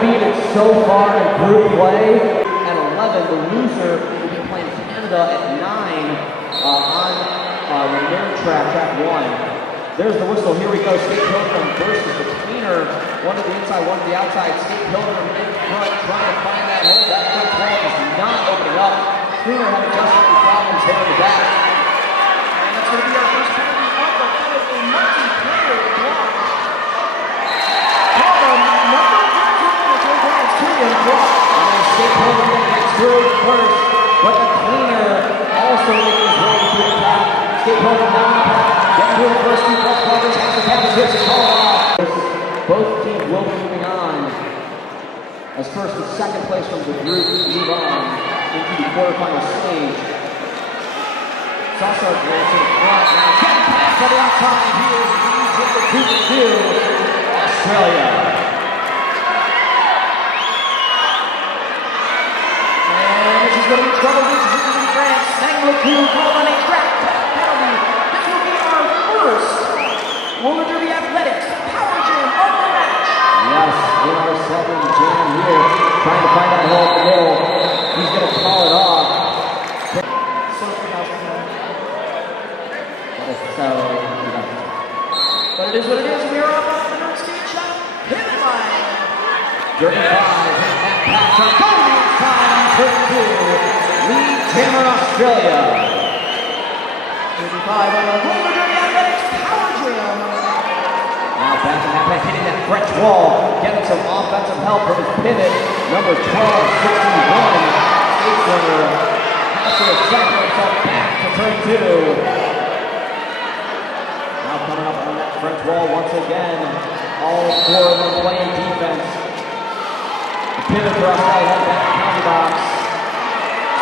Beaten so far in group play. At 11, the loser will be playing Canada at 9 on the main track 1. There's the whistle. Here we go. Skate Pilgrim versus the Cleaner. One to the inside, one to the outside. Skate Pilgrim in front, trying to find that hole. That front wall is not opening up. Cleaner having just a few problems there in the back. And that's going to be our first penalty of the fight, a multi-player block. Skate Pilgrim gets through first, but the Cleaner also making his way through the path. Skate Pilgrim down the path, getting through the first two plus players, has to pass his and call it off. Both teams will be moving on as first and second place from the group move on into the quarterfinal stage. Sasso goes to the front, now getting past to the outside. Here's leads into 2-2, Australia. Going to be trouble reaches in France. Sang-Le-Cool called on a track penalty. This will be our first Roller Derby Athletics Power Jam of the match. Yes, in our second jam here, trying to find that hole in the middle. He's going to call it off. But it is what it is. We are up on the north stage shot. Pivot line. Dirty 5, that pass on goal inside, turn 2, lead Jammer Australia. 35 on the Roller Derby Athletics Power Jam. Now back in that back, hitting that French wall, getting some offensive help from his pivot, number 12, 61, skate runner, has to cycle himself back to turn 2. Now coming up on that French wall once again, all 4 of them playing defense. Pivot for Australia, head back to county box.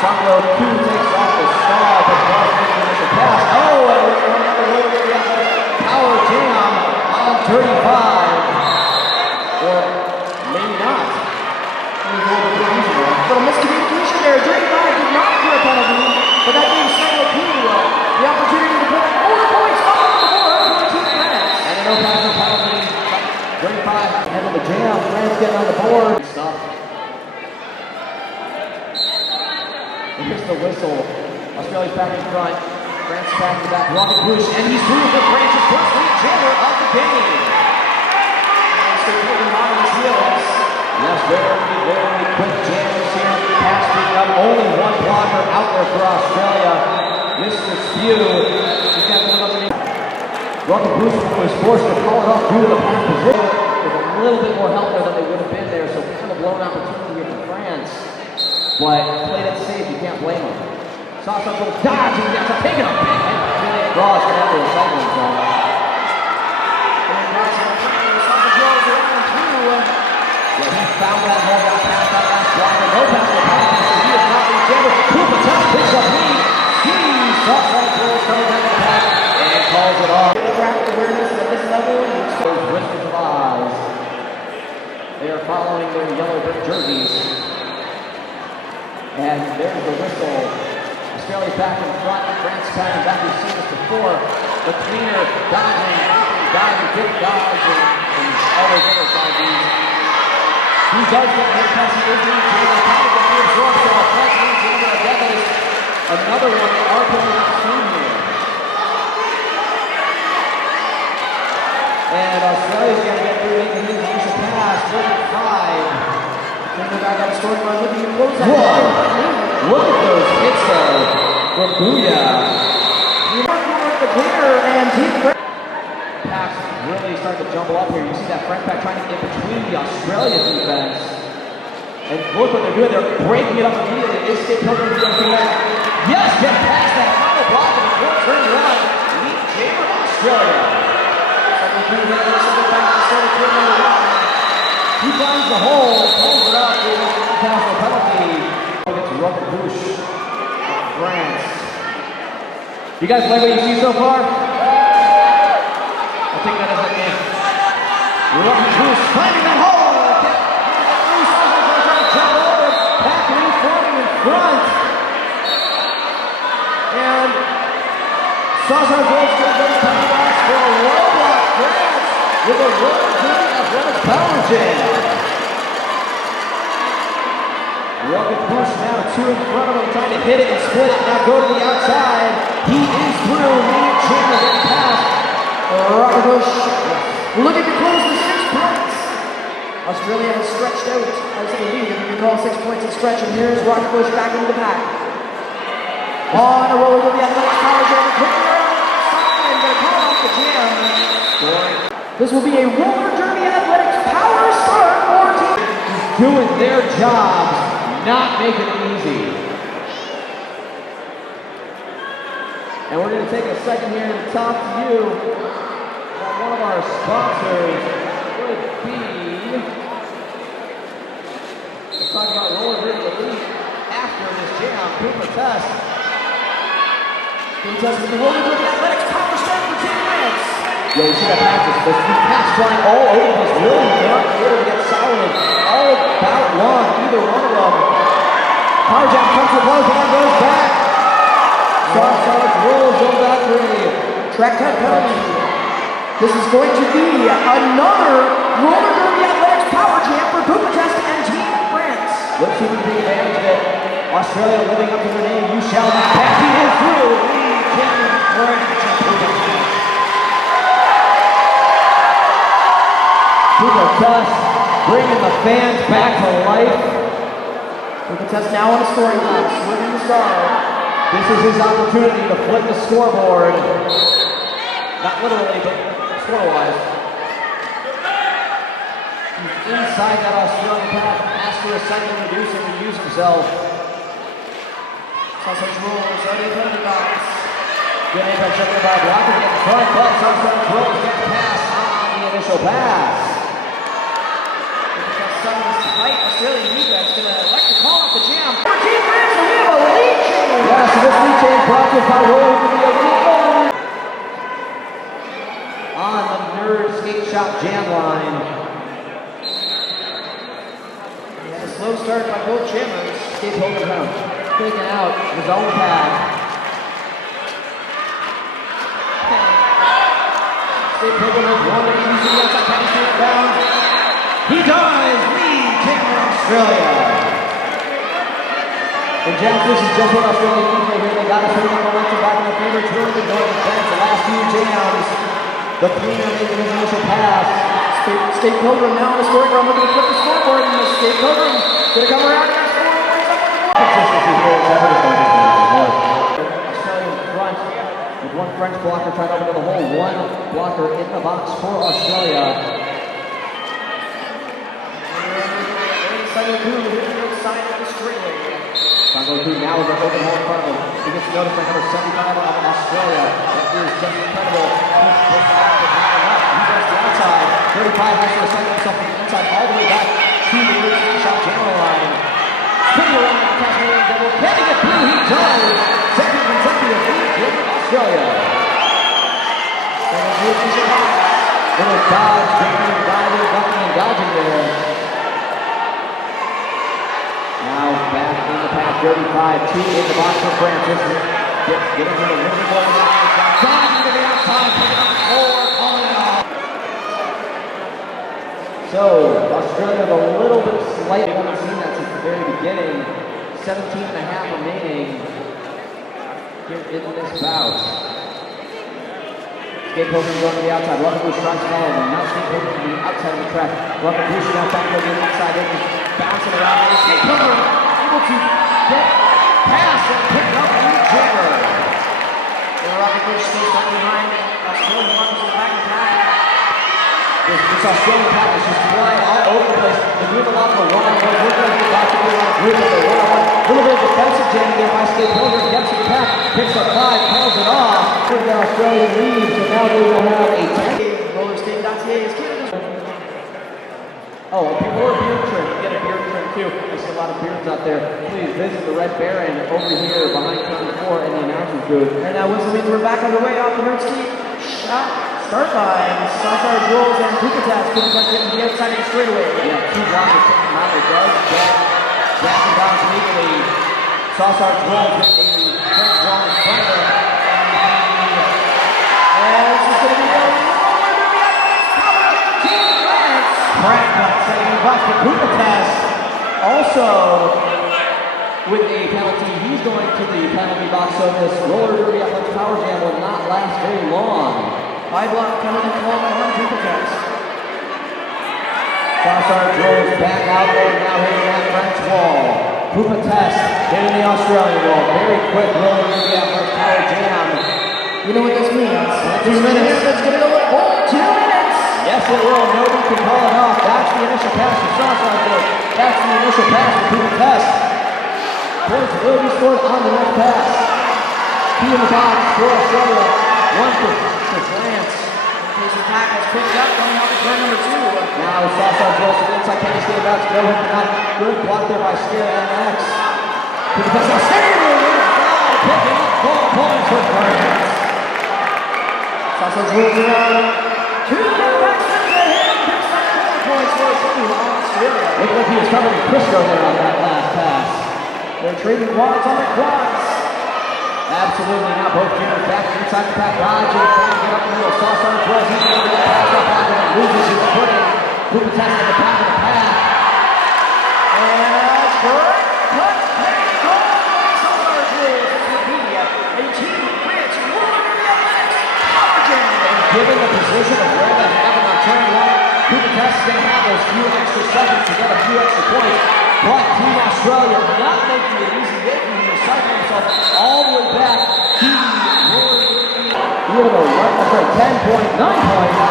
Sang-Le-Cool takes off the stall, but Cross makes the initial pass. Oh, and we're going to have a little bit of power jam on 35. Or maybe not. A little miscommunication there. 35 did not clear a penalty, but that gave Sang-Le-Cool the opportunity to put more points up on the board for Team France. And a no passing penalty. 35 handle the jam. France getting on the board. Stuff. Here's the whistle. Australia's back in front. France back in the back. Rocket push, and he's through for France's first lead jammer of the game. And still putting on his heels. Yes, very quick jammers here. Pass picking up. Only one blocker out there for Australia. Mr. Spew. He's got one underneath. Rocket push was forced to call it off due to the pass position. With a little bit more help there than they would have been there, so kind of a blown opportunity here for France. But played it safe, you can't blame him. Sasso goes dodging, he has to take it up. Really draws it out of the cycling zone. Yeah, he found that hole, got past that last blocker. No pass to the penalty, so he is not in jammer. Pupatel picks up lead. Sees Sasso goes coming down the path and calls it off. Craft awareness at this level. Those Wizards of Oz. They are following their yellow brick jerseys. And there's the whistle. Australia back in front. France coming back. We've seen this before. The Cleaner dodging, diving, good dodge, and all those other side beats. He does get hit past the injury. Jammer kind of gets absorbed. So a French lead jammer again. That is another one that our opponent has seen here. And Australia's going to get through making his initial pass. 35. Back on the scoring line, looking to close that. Look at those hits there from Booyah. The Cleaner and Team France. Pass really starting to jumble up here. You see that front pack trying to get between the Australia defense. And look what they're doing. They're breaking it up immediately. Is Skate Pilgrim jumping back? Yes, get past that final block in the fourth turn run. Lead jammer Australia. Sang-Le-Cool back to the start of turn number 1. He finds the hole, pulls it up, and pass the penalty. Gets Rocket Bush of France. You guys like what you see so far? I think that is it, man. Rocket Bush finding that hole. Trying to jump over, back reforming in front. And Sasso goes to the penalty box for a low block France with a roll. Athletics Power Jam. Rocket push now, two in front of him, trying to hit it and split it. Now go to the outside. He is through. Lead Chandler getting past. Rocket push. Looking to close the 6 points. Australia has stretched out as a lead. If you can call 6 points a stretch, and here's Rocket push back into the pack. On a roller with the Athletics power jam. Quickly around the outside, and they're calling off the jam. This will be a roller derby Athletics power start for team. Doing their jobs, not making it easy. And we're going to take a second here to talk to you about one of our sponsors. Would be, let's talk about roller derby elite after this jam. Cooper Test. Cooper Test with the roller derby Athletics power start for Team France. Yo, you see that practice? Those two pass flying all over the place. Really not able to get solid. All about one, either one of them. Power jump comes to blows and goes back. Sarge rolls over that three. Track time penalty. This is going to be another roller derby Athletics power jam for Cooper Test and Team France. Let's see if we can take advantage of it. Australia living up to their name. You shall not pass. He is through. Lead Team France. Cooper Test bringing the fans back to life. Cooper Test now on the scoring pass, winning the star. This is his opportunity to flip the scoreboard. Not literally, but score-wise. He's inside that Australian path. Has to recycle and reduce and reuse himself. Sausage rolls out in front of the box. Good impact checking by Blocker to get in front, but Sausage rolls gets past on the initial pass. Australian defense going to elect to call off the jam. For Team France, we have a lead change. Yeah, so this lead change brought to us by Roller to the elite on the Nerd Skate Shop jam line. He had a slow start by both jammers. Skate Pilgrim out, taking out his own pad. Skate Pilgrim has won it. He's the outside pass to it down. He does! Lead Jammer Australia! And Jack, this is just what Australia needs right here. They got us putting on momentum back in the favor. It's really been going to France the last few jams. The cleaner making his initial pass. Skate Pilgrim now on the scoring run, looking to flip the scoreboard, and the Skate Pilgrim going to come around and have 4 points up on the board. Consistency here is evident. Australia in front with one French blocker trying to open the hole. One blocker in the box for Australia. Sango Ku now with an open hole in front of him. He gets noticed by number 75 of Australia. That is just incredible. He's pushed back, but not enough. He goes to the outside. 35 has to recycle himself from the inside all the way back to the Nerd Skate Shop jammer line. Spinning around the Tasmanian Devil. Can he get through? He does. Second consecutive lead for Australia. Little dodge, diving, ducking, and dodging there. Now back in the pack, 35, 2 in the box for France. Getting him a little bit more. Dodging to the outside, picking up 4, calling it off. So, Australia a little bit slight. We haven't seen that since the very beginning. 17.5 remaining here in this bout. Skate Pilgrim going to the outside. Rocket Boost tries to follow them. Now Skate Pilgrim to the outside of the track. Rocket Boost now back to the inside. They're just bouncing around. And Skate Pilgrim able to get past and pick up the jammer. The Rocket Boost still stuck behind. Australia wants to back to back. This Australian pack is just flying all over the place. They're doing a lot of the one-on-one. We're going to get back to the group of the one-on-one. A little bit of defensive jamming there by Skate Pilgrim. Gets to the pack, picks up 5, calls it off. The Australian leads, so now they will have a 10. Rollerskate.ca is Canada's. Oh, if you wore a beard trim, get a beard trim too. I see a lot of beards out there. Please visit the Red Baron over here behind County 4 in the announcer's booth. And now whistle means we're back underway off the Nerd Skate Shop start line. Sausage rolls and Cooper Test. Cooper Test getting to the outside of the straightaway. Yeah, 2 blockers taking him out. It does get back and bounce legally. Sausage rolls with a French wall in front of him. And this is going to be a roller derby power Team France. Crack cut, setting him up for Cooper Test. Also with a penalty. He's going to the penalty box, so this roller derby athletics power jam will not last very long. High block penalty call on Triple Test. Sassar drills back out there, now hitting that French wall. Pupa Test hitting the Australian wall. Very quick roller derby athletics power jam. You know what this means? 2 minutes. It's going to go with 2 minutes. Yes, it will. Nobody can call it off. That's the initial pass for Sassar. That's the initial pass for Pupa Test. Points will be scored on the next pass. Key in the box for Australia. One for France. His attack has picked up, going out to turn number 2. Now Sassar drills to the inside. Candy stay about to go. Good block there by Scare MX. Pupa Test now staying inside. Picking up 4 points for France. Sassar drills around. 2 backs into him. Picks up 4 points for Australia. Looked like he was covered in Crisco there on that last pass. They're trading quads on the quads. Absolutely. Now both juniors back inside the pack. Raj is trying to get up the middle. Sassar drills. He's going to get passed up after and loses his footing. Pupa Test at the back of the pack. And that's great. Cut, pay, goal. Sassar drills. It's Acadia. A team rich, warrior athletics. Power jam. And given the position of where they have him on turn 1, Pupa Test is going to have those few extra seconds to get a few extra points. But Team Australia not making it easy. They can recycle himself all the way back to the roller derby. Even a 10.9 points.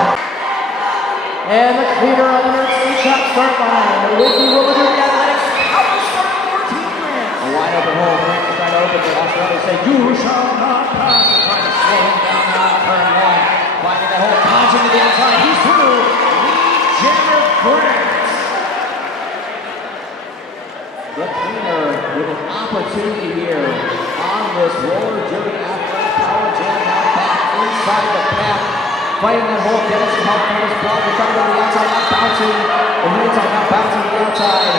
And the cleaner on the nerd speed shot start line. With the roller derby athletics. Power start for Team France. A wide open hole. France is trying to open, but Australia say, "You shall not pass." They're trying to slow him down on turn 1. Finding that hole, dodging to the outside. He's through. Lead jammer France. The cleaner with an opportunity here on this roller derby athletics power jam. Now back inside the path. Fighting that hole, getting some help from his block. They're trying to go to the outside, not bouncing. Or the inside, not bouncing to the outside.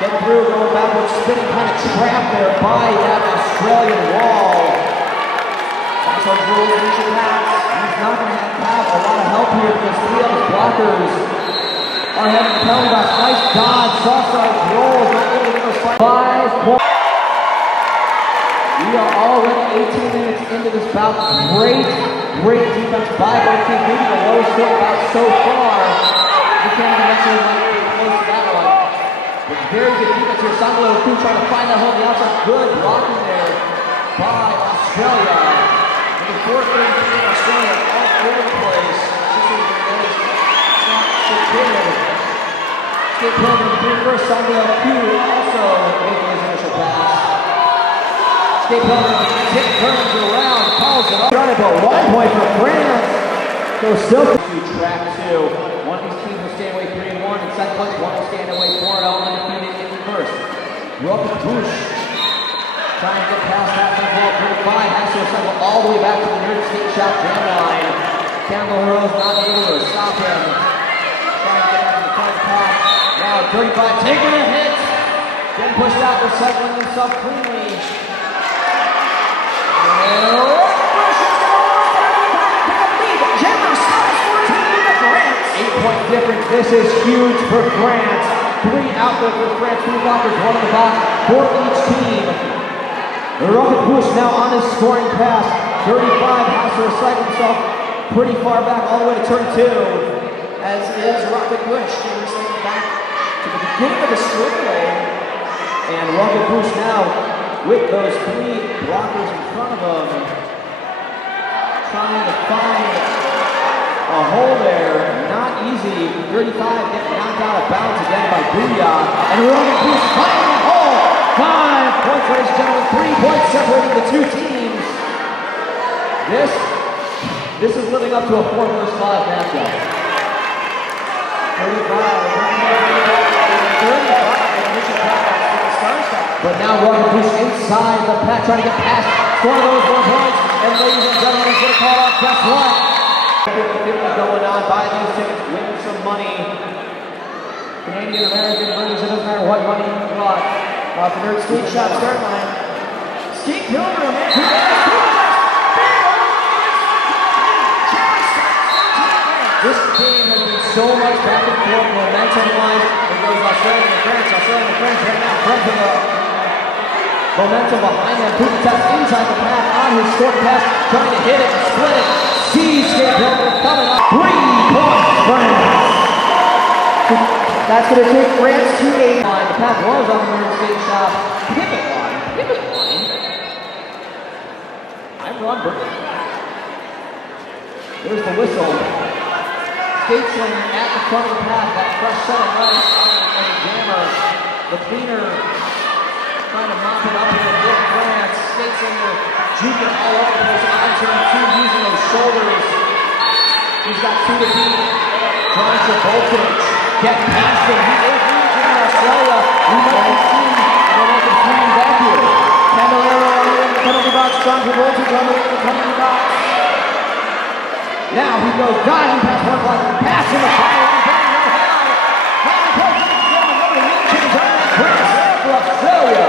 Getting through, going backwards, spinning, kind of trapped there by that Australian wall. Sassar drills initial pass. He's not going to have a lot of help here because 3 of his blockers are having the penalty box. Nice dodge. Sassar rolls, not able to get those 5 points. We are already 18 minutes into this bout. Great defense by both teams. Maybe the lowest score bout so far. We can't even necessarily be close to that one. But very good defense here. Sangalo trying to find that hole on the outside. Good blocking there by Australia. Number 4-3 in Australia all over the place. Skate Pilgrim through first. Sangalo Q also making his initial pass. Skate Pilgrim turns around, calls it up. Trying to go 1 point for France. So still to track 2. One of these teams will stay away 3-1 in second place. One will stand away 4-0 undefeated in first. Welcome Bush. Trying to get past that from ball 35. Has to assemble all the way back to the nerd skate shot jam line. Campbell Rose not able to stop him. Trying to get back to the front pack. Now 35 taking a hit. Then pushed out, recycling himself cleanly. And Bush is going to pick up lead. Jammer stops 14 to France. 8-point difference. This is huge for France. 3 out there for France. 3 blockers, 1 in the box for each team. Rocket Bush now on his scoring pass. 35 has to recycle himself pretty far back all the way to turn 2. As is Rocket Bush, Jammer slaying back to the beginning of the straightaway. And Rocket Bush now with those 3 blockers in front of him, trying to find a hole there. Not easy. 35 getting knocked out of bounds again by Booyah. And Rocket Bush finding a hole. 5 points, ladies and gentlemen. 3 points separating the 2 teams. This is living up to a 4 versus 5 matchup. 35. But now Rocket Bush inside the pack, trying to get past one of those 1 points. And ladies and gentlemen, he's going to call off. Guess what? 50 going on. Buy those tickets, win some money. Canadian American winners, it doesn't matter what money you got. Off the nerd skate shot start line. Skate Pilgrim and this game has been so much back and forth momentum-wise. It goes Australia and France right now. France Momentum behind him. Putin test inside the path on his short pass, trying to hit it and split it. Sees Skate Pilgrim coming up. 3 points, France. That's going to take France to a The path was on the third skate shop. Pivot line. I'm Ron Burton. There's the whistle. Skate slinger at the front of the path. That fresh set of ice on the jammer. The cleaner trying to mop it up here for France. Skate slinger juking all over the place on turn 2 using those shoulders. He's got 2 to beat. John Travoltage getting past him. He is losing in Australia. We might be seeing back here. Candelario on the way to the penalty box. John Travoltage on the way to the penalty box. Now he goes diving past one block and passing the fire. Australia.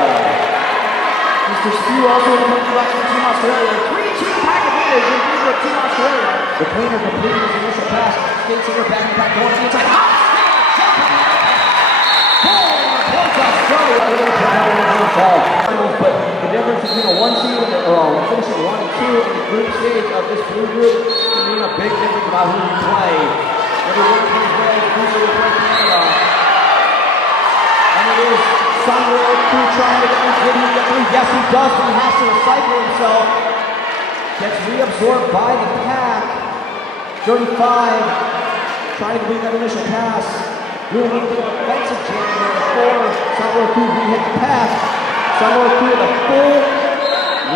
Mr. Spew also in the penalty box for Team Australia. 3-2 pack advantage in favor of Team Australia. The cleaner completed his initial pass. Skate singer back in the back going to the inside. Hop! Points Australia. But the difference between a 1 seed and finishing 1 and 2 in the group stage of this blue group can mean a big difference about who you play. Everyone plays well, Cruiser will play Canada. And it is Sunwell crew trying to get these videos going. Yes, he does, but he has to recycle himself. Gets reabsorbed by the pack. 35, trying to beat that initial pass. Doing a little bit of offensive jam here before Sunwell crew re-hit the pass. Sunwell crew with a full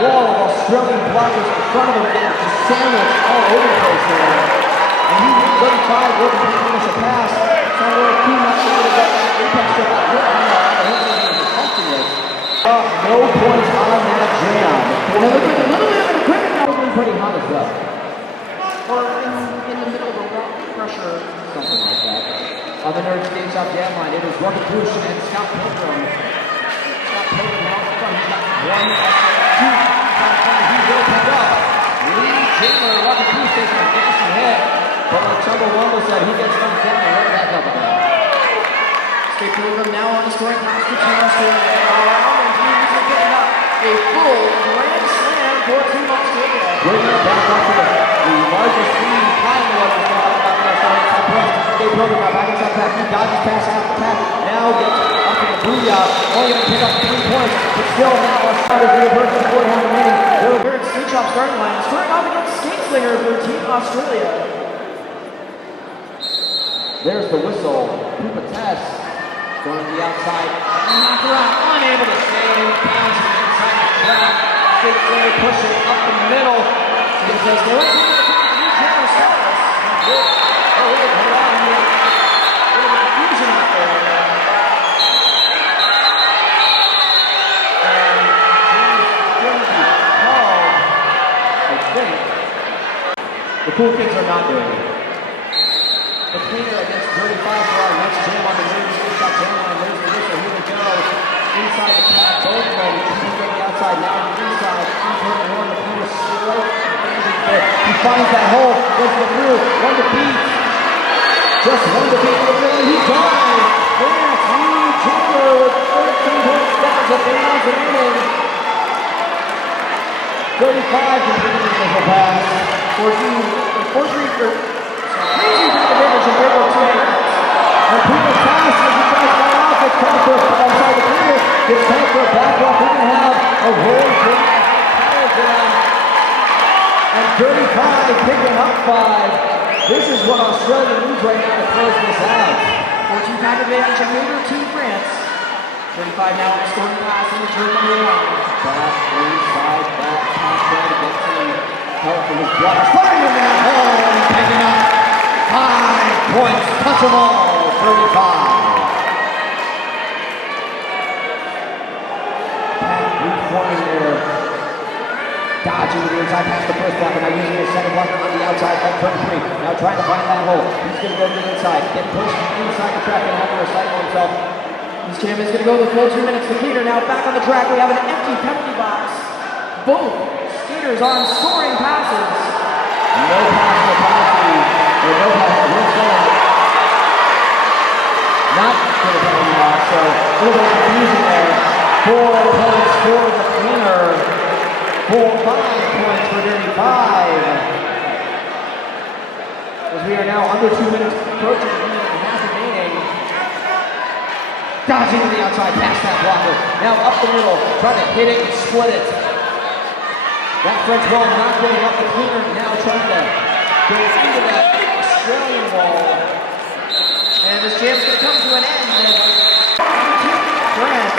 wall of Australian blockers in front of him, getting just sandwiched all over the place there. And he hit 35 with the initial pass. Sunwell crew not able to get that impact shot out here. No points on that jam. And it looked like a little bit of an equipment Probably pretty hot as well. or in the middle of a rock pressure. Something like that. On the Nerd Skate Shop jam line, it is Rocket Bush and Scott Pilgrim. Scott Pilgrim now in front. He's got 1, 2. He will pick up. Lee Taylor, Rocket Bush taking a nasty hit. But like Chumbawamba said, he gets knocked down and right back up again. Skate Pilgrim now on the scoring pass to Team Australia. And he's getting up a full grand slam for Team Australia. Bringing it back up to the largest lead, kind of largest lead on the Australian side press. Skate Pilgrim now back inside the pack. He dodges pass half the pack. Now gets up to the booyah. Only going to pick up 3 points. But still now Australia is reversing 4 half remaining. Here at Skate Shop starting line. Scoring off against Skate Slinger for Team Australia. There's the whistle. Pupa Test going to the outside. Knocked her out. Unable to save. Bouncing inside the track. Skate Slinger pushing up the middle. Skate Slinger still into the new general status. Oh, wait, hold on here. A little bit of confusion out there. And James going to be called, I think. The cool kids are not doing it. The cleaner against 35 for our next jam on the Nerd Skate Shop jam line. There's the whistle. Here we go. Inside the pack. Both of them. He's on the outside. Now on the inside. Inside the horn. The cleaner slow. He finds that hole. Goes the through. 1 to beat. Just 1 to beat. He dives. France. Lee Taylor with 13 points. That's a bounce remaining. 35 completing the initial pass. 4-3 for crazy back advantage in favor of Team France. And Pupa Test, as he tries to fly off, gets caught for outside the clear, gets caught for a back walk. We're going to have a roll for power jam. And 35 picking up 5. This is what Australia needs right now to close this out. 14 pack advantage in favor of Team France. 35 now on the scoring pass in return number 1. Back inside, back pass, trying to get some help from his blockers. Firing in that hole, picking up 5 points. Touch them all, 35. Reforming there. Dodging the inside past the first blocker. Now using his second blocker on the outside of turn 3. Now trying to find that hole. He's going to go to the inside. Get pushed inside the track and have to recycle himself. This jam is going to go the full 2 minutes. The cleaner now back on the track. We have an empty penalty box. Both skaters on scoring passes. No pass to penalty. Or no pass. Not to the penalty box. So a little bit of confusion there. 4 points for the now under 2 minutes approaching a minute and a half remaining. Dodging to the outside past that blocker. Now up the middle, trying to hit it and split it. That French wall not getting up the cleaner, now trying to go into that Australian wall. And this jam's going to come to an end. France,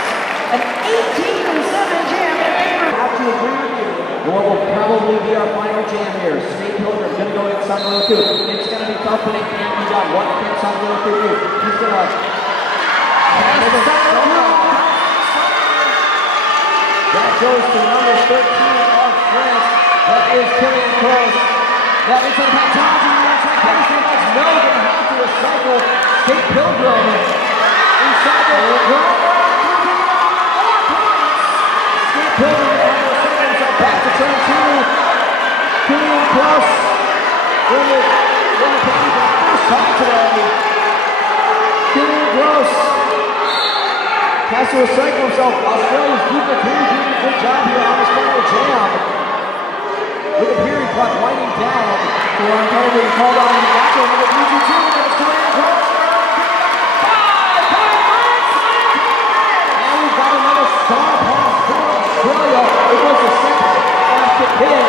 an 18-7 jam in favor. I have to agree with you. What will probably be our final jam here. State Pilgrim going to go inside the little two. It's going to be tough, but it can be done. One inside the little two. He's going to that goes to number 13 of France. That is Killian Close. That is on the challenge in the outside. Kevin Samuels no going to have to recycle. State Pilgrim inside the little. State Pilgrim going to recycle himself back to turn 2. Killian Close in the penalty for the first time today. Killian Close has to recycle himself. Australia's defense really doing a good job here on this final jam. With the period clock winding down. Warren Calgary called on the back over the 3-2-2. It's Killian Close. And we've got another star pass for Australia. It was the second off the pin.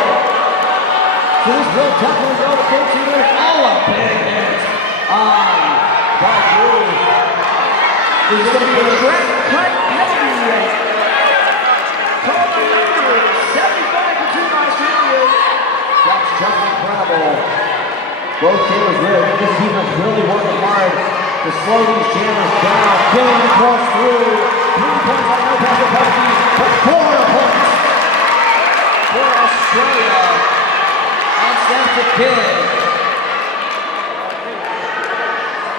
So this will definitely go to 13 minutes. All up there. By Drew. This is going to be a track cut penalty. Call by number 75 for Team Australia. That's just incredible. Both jammers there. This defense really working hard to slow these jammers down. Getting across through. 3 points on no pass to penalty, but 4 points for Australia. And snaps the kid.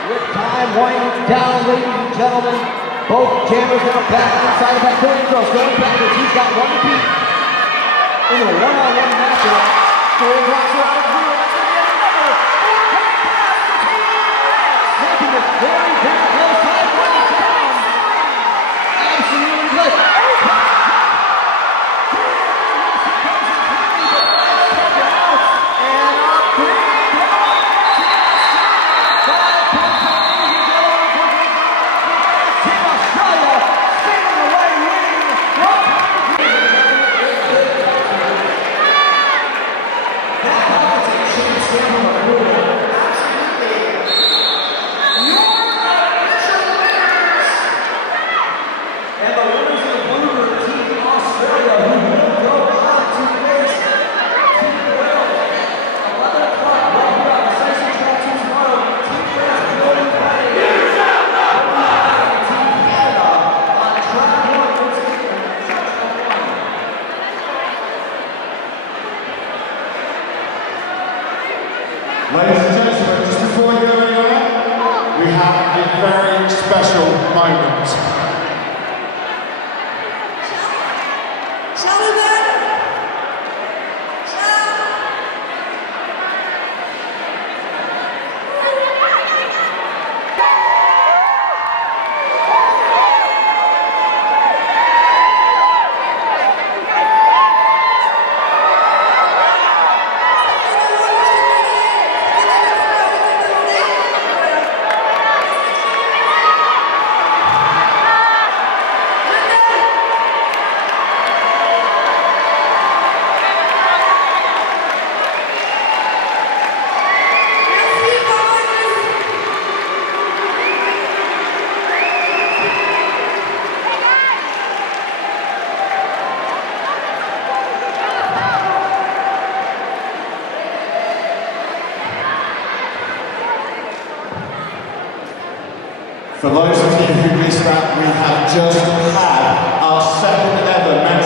With time winding down, ladies and gentlemen, both jammers now back inside of that Killian Close. Going backwards, he's got 1 to beat in a one-on-one matchup. Killian Close out of 0. That's going to be another 4-point pass for Team France. Making this very, very close time running down. Absolutely good. Ladies and gentlemen, just before we go anywhere, we have a very special moment. For those of you who missed that, we have just had our second ever men's